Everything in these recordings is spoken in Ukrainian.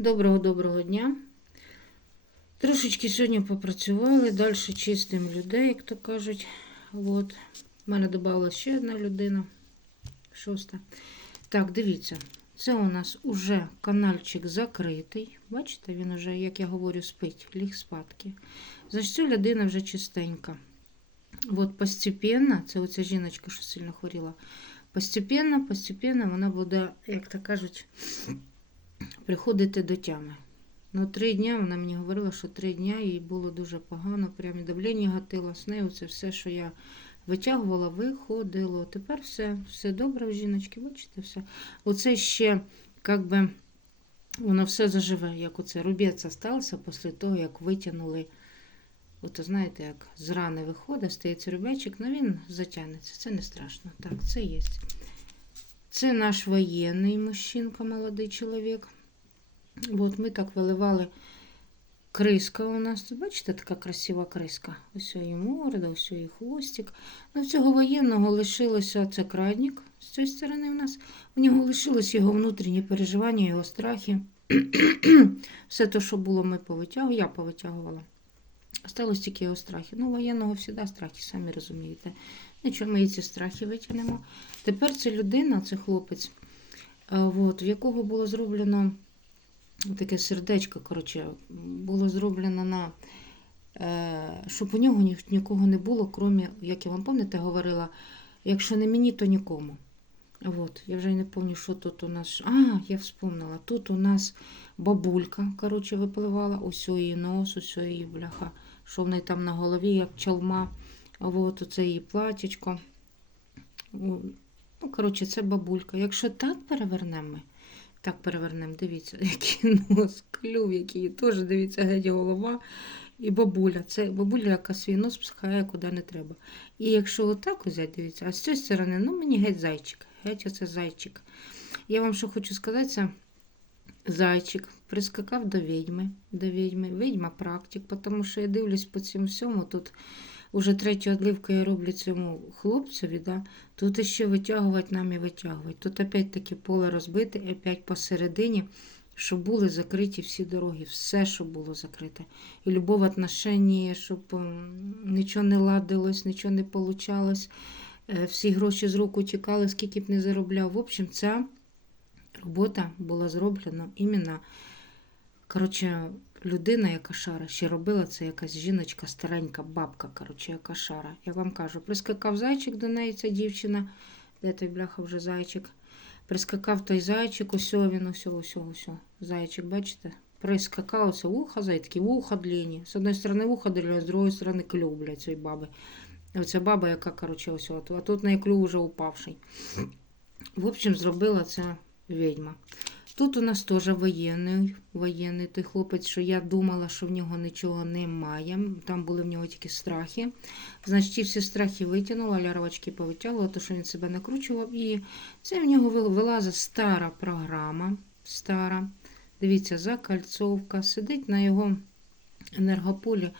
Доброго-доброго дня. Трошечки сьогодні попрацювали, далі чистимо людей, як то кажуть. От. У мене додала ще одна людина. Шоста. Так, дивіться, це у нас уже канальчик закритий. Бачите, він уже, як я говорю, спить, ліг спадки. Значить, ця людина вже чистенька. От постепенно, це оця жіночка, що сильно хворіла. Постепенно, постепенно вона буде, як то кажуть, приходити до тями. Ну, три дня вона мені говорила, що три дня їй було дуже погано, прямо давлення гатило з нею. Це все, що я витягувала, виходило. Тепер все, все добре в жіночки, бачите, все. Оце ще, як би, воно все заживе, як оце рубець стався після того, як витягнули. От знаєте, як з рани виходить, стається рубечок, ну він затягнеться, це не страшно. Так, це є. Це наш воєнний мужчинка, молодий чоловік. От ми так виливали криска у нас. Бачите, така красива криска. Ось її морда, ось її хвостик. Ну, цього воєнного лишилося це крадник з цієї сторони у нас. У нього лишилось його внутрішні переживання, його страхи. Все те, що було, ми повитягували, я повитягувала. Осталось тільки його страхи. Ну, воєнного завжди страхи, самі розумієте. Нічого, ми ці страхи витягнемо. Тепер це людина, це хлопець, от, в якого було зроблено таке сердечко, коротше, було зроблено на. е, Щоб у нього ні- нікого не було, крім, як я вам пам'ятаєте, говорила, якщо не мені, то нікому. От, я вже не пам'ятаю, що тут у нас. А, я вспомнила. Тут у нас бабулька, коротше, випливала, ось її нос, ось її бляха, що в неї там на голові, як чалма. От, оце її платячко. О, Ну, коротше, це бабулька. Якщо так перевернемо, так перевернемо, дивіться, який нос, клюв, який теж дивіться, геть голова. І бабуля. Це бабуля, яка свій нос психає куди не треба. І якщо отак взяти, дивіться, а з цієї сторони, ну мені геть зайчик. Геть оце зайчик. Я вам що хочу сказати, це зайчик прискакав до відьми, до відьми. Відьма практик, тому що я дивлюсь по цьому всьому. Тут уже третю відливку я роблю цьому хлопцеві, да? тут іще витягувати нам і витягувати. Тут опять-таки поле розбите, і опять посередині, щоб були закриті всі дороги, все, що було закрите. І любов отношення, щоб нічого не ладилось, нічого не получалось, е, всі гроші з рук тікали, скільки б не заробляв. В общем, ця робота була зроблена іменно. Коротше, людина, яка шара, ще робила це якась жіночка, старенька бабка, коротше, яка шара. Я вам кажу, прискакав зайчик до неї, ця дівчина, де той бляха вже зайчик. Прискакав той зайчик, ось він, ось, ось, ось, зайчик, бачите? Прискакав, ось вуха, зай, такі вуха длінні. З одної сторони вуха длінні, з другої сторони клюв, блядь, цієї баби. Оця баба, яка, коротше, ось, а тут на клюв вже упавший. В общем, зробила це відьма. Тут у нас теж воєнний, воєнний той хлопець, що я думала, що в нього нічого немає. Там були в нього тільки страхи. Значить, ті всі страхи витягнула, ляровочки повитягувала, то що він себе накручував. І це в нього ви- вилазить стара програма. Стара. Дивіться, закальцовка. Сидить на його енергополі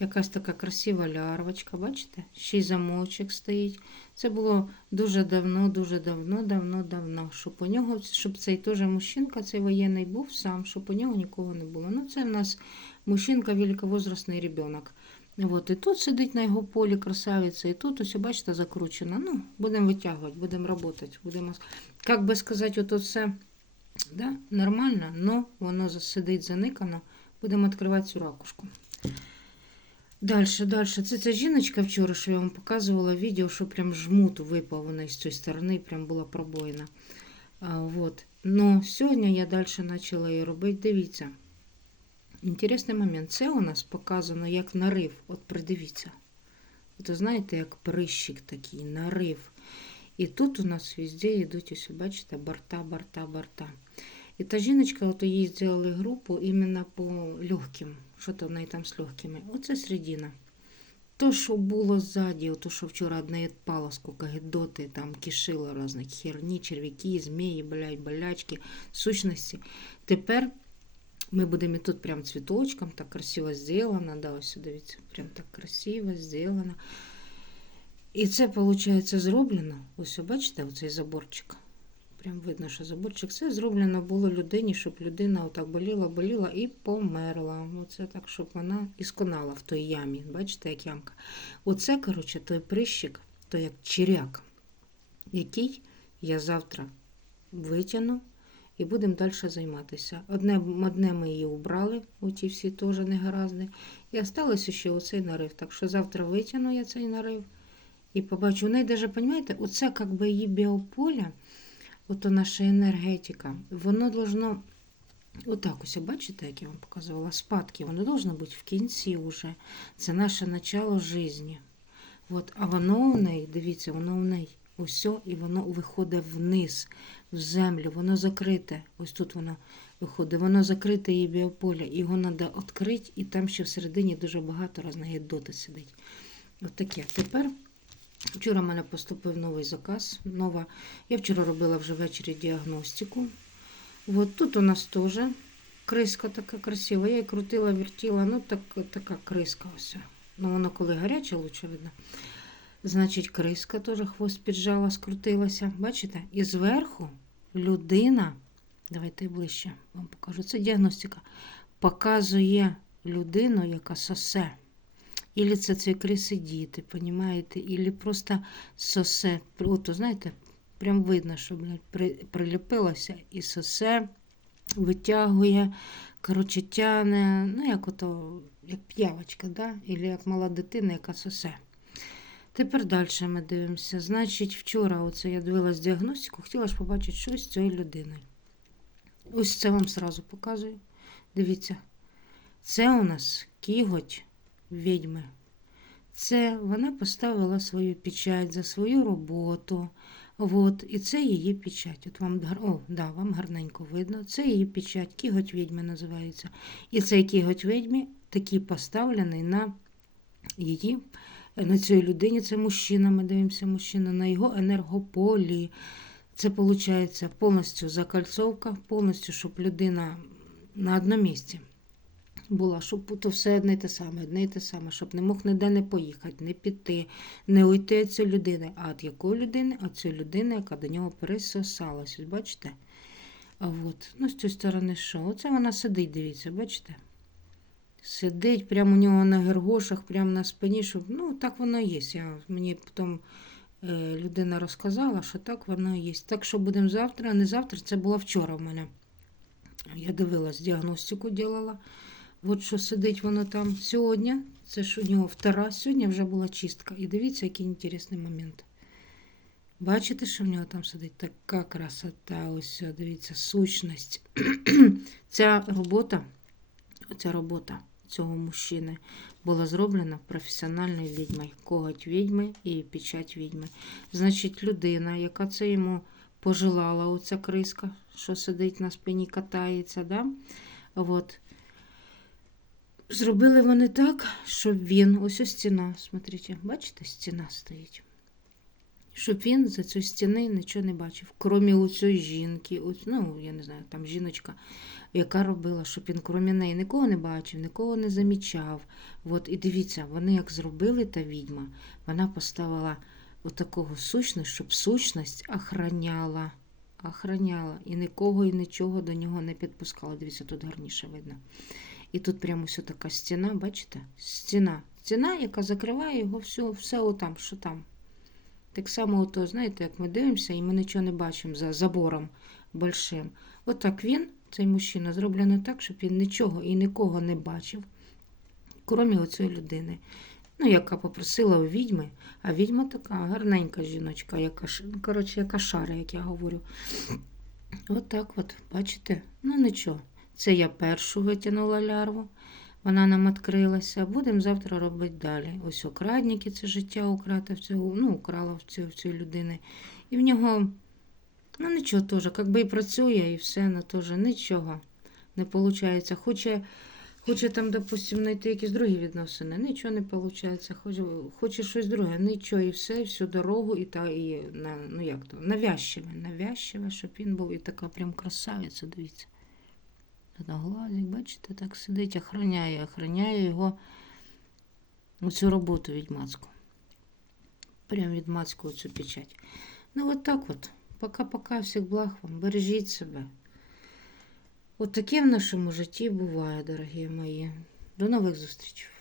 якась така красива лярвочка, бачите? Ще й замочок стоїть. Це було дуже давно, дуже давно, давно, давно. Щоб у нього, щоб цей теж мужчинка, цей воєнний був сам, щоб у нього нікого не було. Ну, це в нас мужчинка, великовозрастний ребенок. От, і тут сидить на його полі красавиця, і тут ось, бачите, закручено. Ну, будемо витягувати, будемо працювати. Будемо, як би сказати, ото все да, нормально, але воно сидить заникано. Будемо відкривати цю ракушку. Дальше, дальше. Це ця жіночка вчора, що я вам показувала відео, що прям жмут випав вона з цієї сторони, прям була пробоїна. Вот. Но сьогодні я далі почала її робити. Дивіться. Інтересний момент. Це у нас показано як нарив. От придивіться. От знаєте, як прищик такий, нарив. І тут у нас везде йдуть, ось, бачите, борта, борта, борта. І та жіночка, от їй зробили групу іменно по легким. Що то в неї там з легкими? Оце середина. То, що було ззаді, то, що вчора одне відпало, скільки гидоти, там кишило різних херні, черв'яки, змії, блядь, болячки, сущності. Тепер ми будемо і тут прям цвіточком, так красиво зроблено, да, ось дивіться, прям так красиво зроблено. І це, виходить, зроблено. Ось, бачите, оцей заборчик. Прям видно, що заборчик. Все зроблено було людині, щоб людина отак боліла, боліла і померла. Оце так, щоб вона і сконала в той ямі. Бачите, як ямка. Оце, коротше, той прищик, то як черяк, який я завтра витягну і будемо далі займатися. Одне, одне ми її убрали, оті всі теж негаразди. І осталося ще оцей нарив. Так що завтра витягну я цей нарив і побачу. У неї даже, розумієте, оце як би її біополя, ото наша енергетика, воно должно. Отак ось, бачите, як я вам показувала, спадки, воно должно бути в кінці вже. Це наше начало житті. От, а воно у неї, дивіться, воно у неї усьо, і воно виходить вниз, в землю, воно закрите. Ось тут воно виходить, воно закрите її біополя, його треба відкрити, і там ще всередині дуже багато різних гідоти сидить. От таке. Тепер вчора в мене поступив новий заказ. Нова. Я вчора робила вже ввечері діагностику. От тут у нас теж криска така красива. Я її крутила, вертіла, ну так, така криска ось. Ну, воно коли гаряче, лучше видно. Значить, криска теж хвост піджала, скрутилася. Бачите? І зверху людина, давайте ближче вам покажу, це діагностика, показує людину, яка сосе. Ілі це цей криси діти, понімаєте? Ілі просто сосе. От, знаєте, прям видно, що блядь, приліпилося і сосе витягує, коротше, тяне, ну, як ото, як п'явочка, да? Ілі як мала дитина, яка сосе. Тепер далі ми дивимося. Значить, вчора оце я дивилась діагностику, хотіла ж побачити щось з цією людиною. Ось це вам сразу показую. Дивіться, це у нас кіготь відьми. Це вона поставила свою печать за свою роботу. От, і це її печать. От вам, о, да, вам гарненько видно. Це її печать, кіготь відьми називається. І цей кіготь відьми такий поставлений на її на цій людині це мужчина, ми дивимося мужчина, на його енергополі. Це виходить повністю закальцовка, повністю, щоб людина на одному місці була, щоб то все одне й те саме, одне й те саме, щоб не мог ніде не поїхати, не піти, не уйти від цієї людини. А від якої людини? От цієї людини, яка до нього пересосалась. Ось бачите? А от, ну, з цієї сторони що? Оце вона сидить, дивіться, бачите? Сидить прямо у нього на гергошах, прямо на спині, щоб ну так воно є. Я, Мені потім е, людина розказала, що так воно є. Так що будемо завтра, а не завтра, це було вчора в мене. Я дивилась, діагностику ділала. От що сидить воно там сьогодні. Це ж у нього втора, сьогодні вже була чистка. І дивіться, який інтересний момент. Бачите, що в нього там сидить? Така красота, ось, дивіться, сущність. Ця робота, оця робота цього мужчини була зроблена професіональною відьмою. Коготь відьми і печать відьми. Значить, людина, яка це йому пожелала, оця криска, що сидить на спині, катається. да? От. Зробили вони так, щоб він, ось ось стіна, смотрите, бачите, стіна стоїть. Щоб він за цю стіни нічого не бачив, крім у жінки, ось, ну, я не знаю, там жіночка, яка робила, щоб він крім неї нікого не бачив, нікого не замічав. От, і дивіться, вони як зробили та відьма, вона поставила отакого сущність, щоб сущність охраняла, охраняла і нікого і нічого до нього не підпускала. Дивіться, тут гарніше видно. І тут прямо все така стіна, бачите? Стіна. Стіна, яка закриває його все, все отам, що там. Так само, ото, знаєте, як ми дивимося, і ми нічого не бачимо за забором большим. Отак він, цей мужчина, зроблено так, щоб він нічого і нікого не бачив, крім оцієї людини. Ну, яка попросила у відьми, а відьма така гарненька жіночка, яка, коротше, яка шара, як я говорю. Отак от, бачите? Ну нічого. Це я першу витягнула лярву, вона нам відкрилася. Будемо завтра робити далі. Ось окрадники, це життя украти в цього, ну, украла в цього, в цієї людини. І в нього, ну нічого теж, якби і працює, і все, але теж нічого не виходить. Хоче, хоче там, допустимо, знайти якісь другі відносини, нічого не виходить. Хоче, хоче щось друге, нічого, і все, і всю дорогу, і та, і на, ну як то, навязчиве, навязчиве, щоб він був і така прям красавиця, дивіться. Одноглазик, бачите, так сидить, охороняє, охороняє його цю роботу відьмацьку. Прям відьмацьку цю печать. Ну, от так от. Пока-пока, всіх благ вам, бережіть себе. От таке в нашому житті буває, дорогі мої. До нових зустрічей.